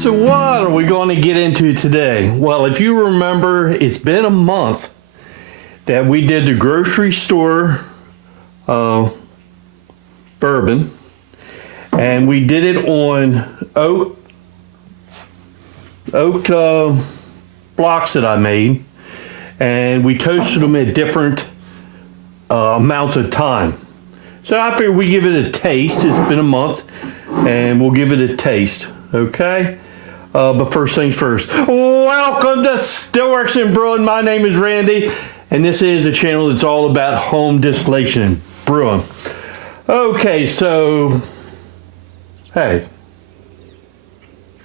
So what are we going to get into today? Well, if you remember, it's been a month that we did the grocery store bourbon, and we did it on oak blocks that I made, and we toasted them at different amounts of time. So I figured we give it a taste. It's been a month, and we'll give it a taste. Okay? But first things first, welcome to Stillworks and Brewing. My name is Randy, and this is a channel that's all about home distillation and brewing. Okay, so, hey,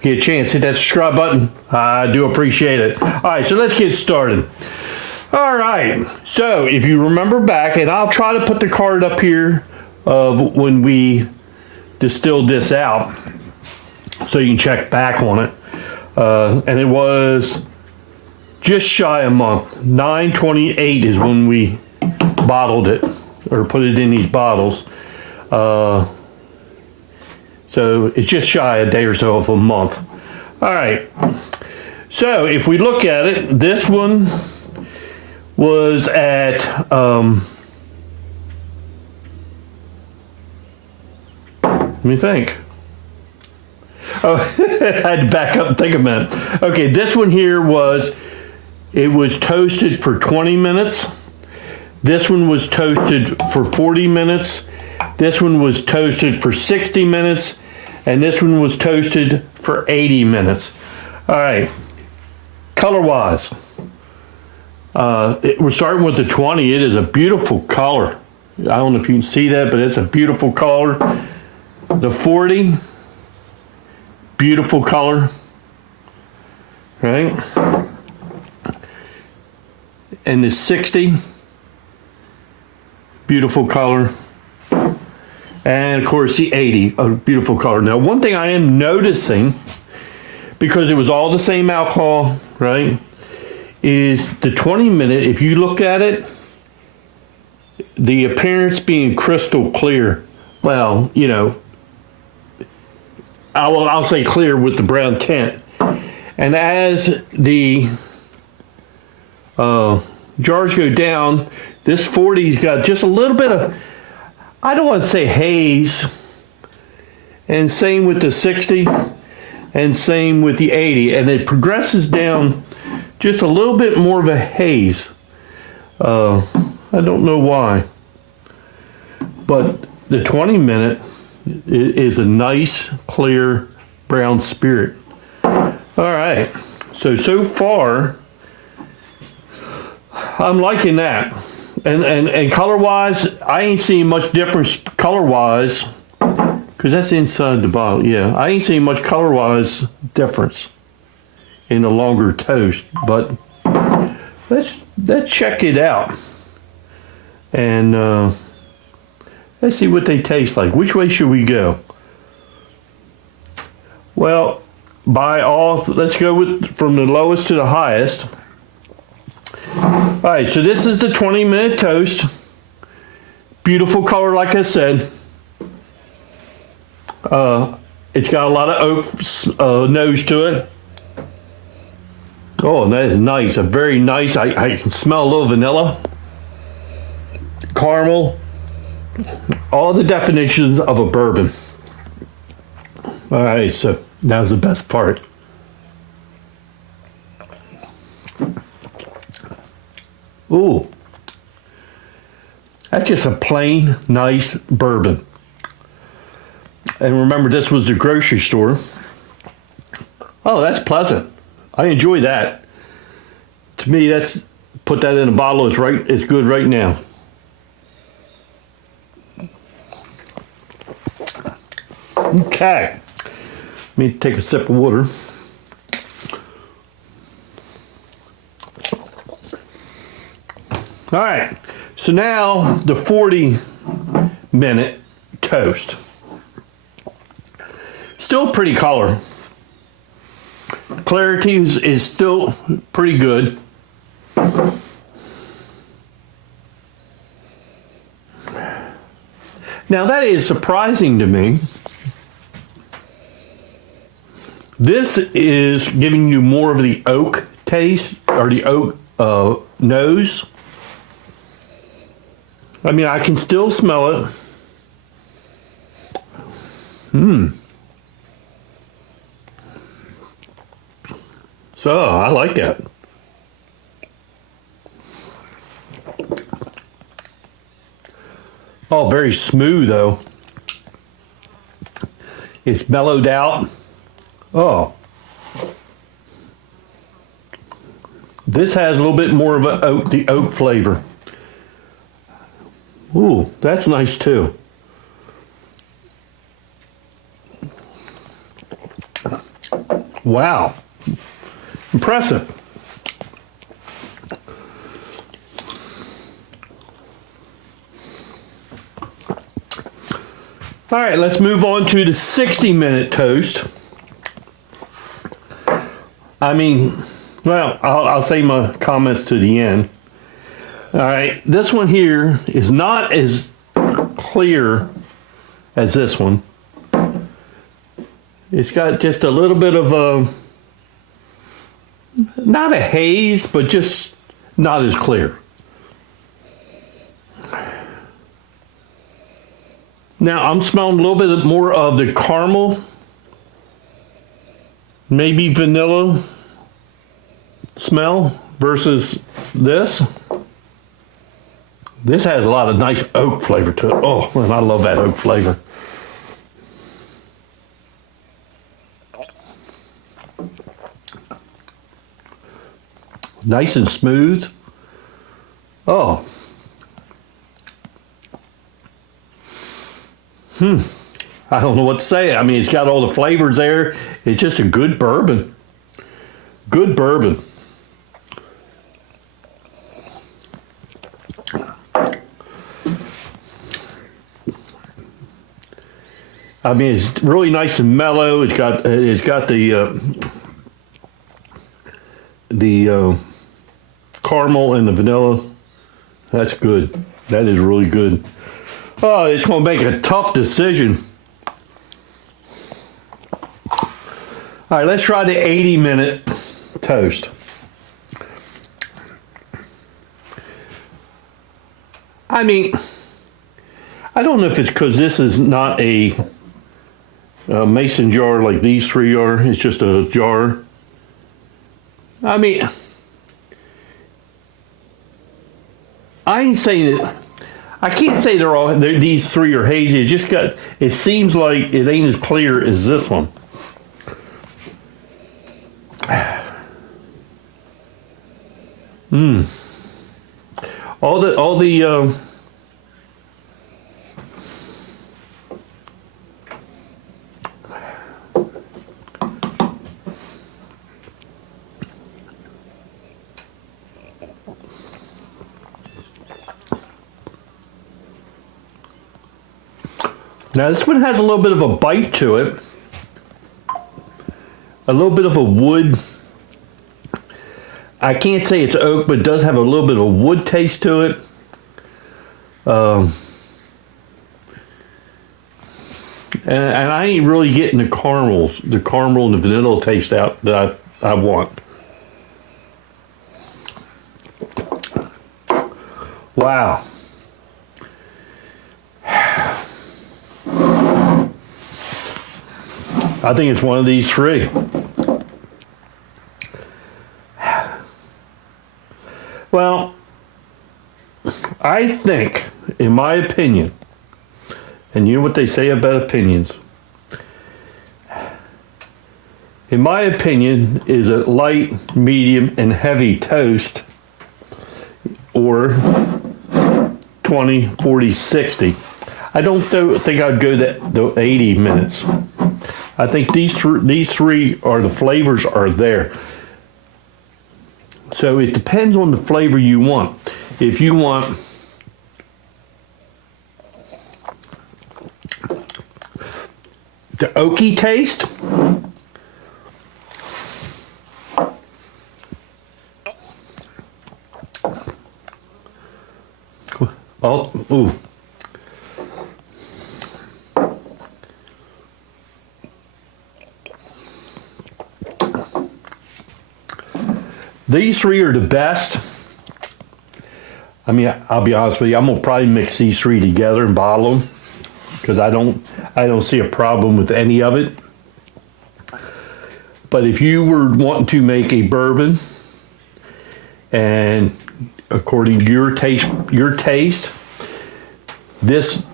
get a chance, hit that subscribe button. I do appreciate it. All right, so let's get started. All right, so if you remember back, and I'll try to put the card up here of when we distilled this out, so you can check back on it. And it was just shy a month. 9/28 is when we bottled it, or put it in these bottles. So it's just shy a day or so of a month. All right. So if we look at it, this one was at let me think. Oh, I had to back up and think a minute. Okay, this one here was toasted for 20 minutes. This one was toasted for 40 minutes. This one was toasted for 60 minutes. And this one was toasted for 80 minutes. All right, color-wise, we're starting with the 20. It is a beautiful color. I don't know if you can see that, but it's a beautiful color. The 40, beautiful color, right? And the 60, beautiful color. And of course the 80, a beautiful color. Now, one thing I am noticing, because it was all the same alcohol, right, is the 20 minute, if you look at it, the appearance being crystal clear. Well, you know, I'll say clear with the brown tint. And as the jars go down, this 40's got just a little bit of, I don't want to say haze, and same with the 60, and same with the 80, and it progresses down just a little bit more of a haze. I don't know why, but the 20 minute is a nice, clear brown spirit. All right, so far, I'm liking that. And color-wise, I ain't seeing much difference color-wise, because that's inside the bottle, yeah. I ain't seeing much color-wise difference in the longer toast, but let's check it out. And let's see what they taste like. Which way should we go? Well, let's go with from the lowest to the highest. All right, so this is the 20-minute toast. Beautiful color, like I said. It's got a lot of oak nose to it. Oh, that is nice. A very nice. I can smell a little vanilla, caramel. All the definitions of a bourbon. All right, so now's the best part. Ooh, that's just a plain, nice bourbon. And remember, this was the grocery store. Oh, that's pleasant. I enjoy that. To me, put that in a bottle. It's good right now. Okay, let me take a sip of water. All right, so now the 40-minute toast. Still pretty color. Clarity is still pretty good. Now that is surprising to me. This is giving you more of the oak taste, or the oak nose. I mean, I can still smell it. So, I like that. Oh, very smooth though. It's mellowed out. Oh. This has a little bit more of the oak flavor. Ooh, that's nice too. Wow. Impressive. All right, let's move on to the 60-minute toast. I mean, well, I'll save my comments to the end. All right, this one here is not as clear as this one. It's got just a little bit of a, not a haze, but just not as clear. Now I'm smelling a little bit more of the caramel, maybe vanilla smell versus this. This has a lot of nice oak flavor to it. Oh, man, I love that oak flavor. Nice and smooth. Oh. I don't know what to say. I mean, it's got all the flavors there. It's just a good bourbon. Good bourbon. I mean, it's really nice and mellow. It's got the caramel and the vanilla. That's good. That is really good. Oh, it's going to make a tough decision. All right, let's try the 80-minute toast. I mean, I don't know if it's because this is not a mason jar like these three are. It's just a jar. I mean, I ain't saying it. I can't say these three are hazy. It seems like it ain't as clear as this one. All the now this one has a little bit of a bite to it. A little bit of a wood. I can't say it's oak, but it does have a little bit of a wood taste to it. And I ain't really getting the caramel and the vanilla taste out that I want. Wow. I think it's one of these three. Well, I think, in my opinion, and you know what they say about opinions, in my opinion, is a light, medium, and heavy toast, or 20, 40, 60. I don't think I'd go the 80 minutes. I think these three are the flavors are there. So it depends on the flavor you want. If you want the oaky taste, ooh. These three are the best. I mean, I'll be honest with you, I'm gonna probably mix these three together and bottle them because I don't see a problem with any of it. But if you were wanting to make a bourbon, and according to your taste, this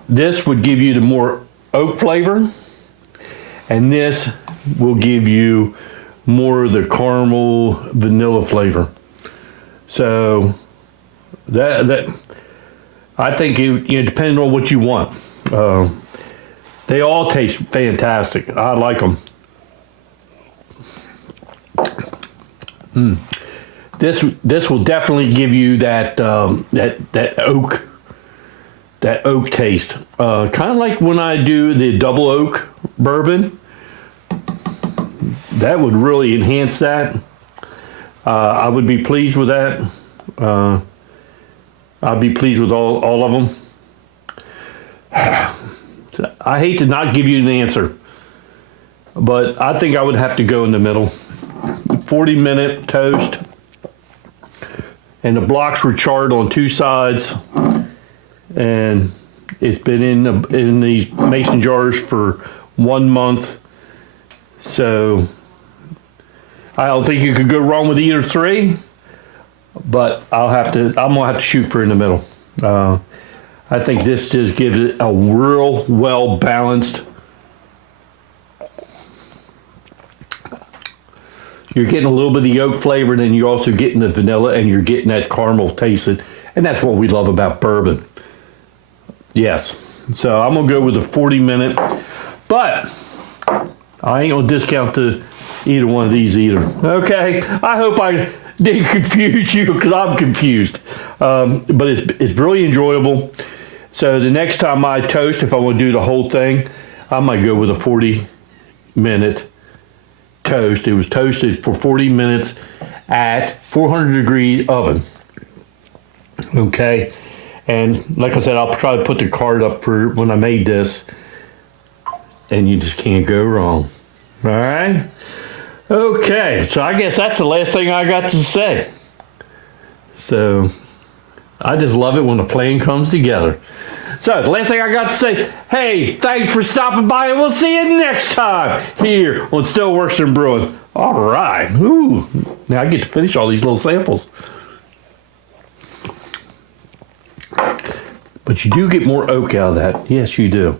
would give you the more oak flavor, and this will give you more of the caramel vanilla flavor. So that I think depending on what you want, they all taste fantastic. I like them. This will definitely give you that that oak taste, kind of like when I do the double oak bourbon. That would really enhance that. I would be pleased with that. I'd be pleased with all of them. I hate to not give you an answer, but I think I would have to go in the middle. 40-minute toast, and the blocks were charred on two sides, and it's been in these mason jars for 1 month. So I don't think you could go wrong with either three, but I'm gonna have to shoot for in the middle. I think this just gives it a real well balanced. You're getting a little bit of the oak flavor, and then you're also getting the vanilla, and you're getting that caramel taste. And that's what we love about bourbon. Yes. So I'm going to go with the 40-minute. But I ain't going to discount either one of these either. Okay? I hope I didn't confuse you, because I'm confused. But it's really enjoyable. So the next time I toast, if I want to do the whole thing, I might go with a 40-minute toast. It was toasted for 40 minutes at 400-degree oven. Okay, and like I said, I'll try to put the card up for when I made this, and you just can't go wrong. All right. Okay, so I guess that's the last thing I got to say. So I just love it when a plan comes together. So the last thing I got to say, hey, thanks for stopping by, and we'll see you next time here on Stillworks and Brewing. All right. Ooh, now I get to finish all these little samples. But you do get more oak out of that. Yes, you do.